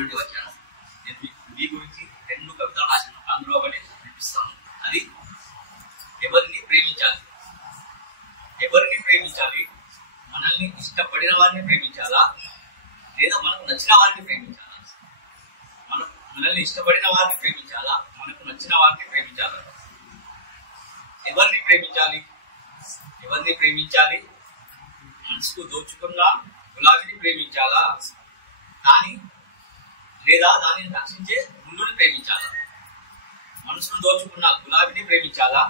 నుండి వచ్చాను. నేను మీ గురించి 2 కవితలు రాశాను. అందులో ఒకటి వినిపిస్తాను. అది ఎవరిని ప్రేమించాలి. ఎవరిని ప్రేమించాలి? మనల్ని ఇష్టపడిన వారిని ప్రేమించాలా, లేదా మనకు నచ్చిన వారిని ప్రేమించాలా? మనల్ని ఇష్టపడిన వారిని ప్రేమించాలా, మనకు నచ్చిన వారిని ప్రేమించాలా? ఎవరిని ప్రేమించాలి? ఎవరిని ప్రేమించాలి? మనసుకు దోచుకున్న గులాబీని ప్రేమించాలా, కానీ లేదా దానిని రక్షించే ముళ్ళుని ప్రేమించాలా? మనసును దోచుకున్న గులాబీని ప్రేమించాలా,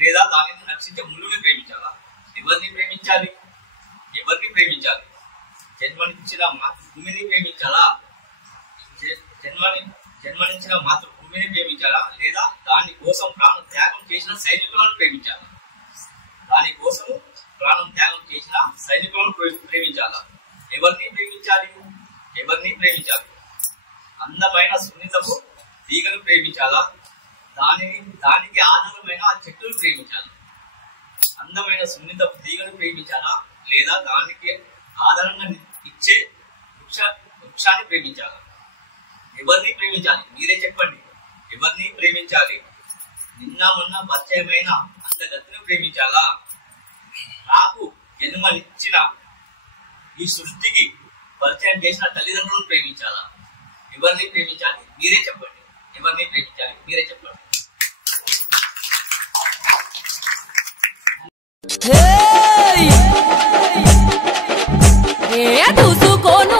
లేదా దానిని రక్షించే ముళ్ళుని ప్రేమించాలా? ఎవరిని ప్రేమించాలి? ఎవరిని ప్రేమించాలి? జన్మనిచ్చిన మాతృభూమిని ప్రేమించాలా, జన్మనిచ్చిన మాతృభూమిని ప్రేమించాలా, లేదా దాని కోసం ప్రాణం త్యాగం చేసిన సైనికులను ప్రేమించాలా? దాని కోసం ప్రాణం త్యాగం చేసిన సైనికులను ప్రేమించాలా? ఎవరిని ప్రేమించాలి? ఎవరిని ప్రేమించాలి? అందమైన సున్నితపు తీగను ప్రేమించాలా, దానికి ఆధారమైన ఆ చెట్టును ప్రేమించాలా? అందమైన సున్నితపు తీగను ప్రేమించాలా, లేదా దానికి ఆధారంగా ఇచ్చే వృక్షాన్ని ప్రేమించాలా? ఎవరిని ప్రేమించాలి? మీరే చెప్పండి. ఎవరిని ప్రేమించాలి? నిన్న మొన్న పరిచయమైన అందగతిని ప్రేమించాలా, నాకు జన్మనిచ్చిన ఈ సృష్టికి పరిచయం చేసిన తల్లిదండ్రులను ప్రేమించాలా? ఎవరిని ప్రేమించాలి? మీరే చెప్పండి. ఎవరిని ప్రేమించాలి? మీరే చెప్పండి. చూసుకోను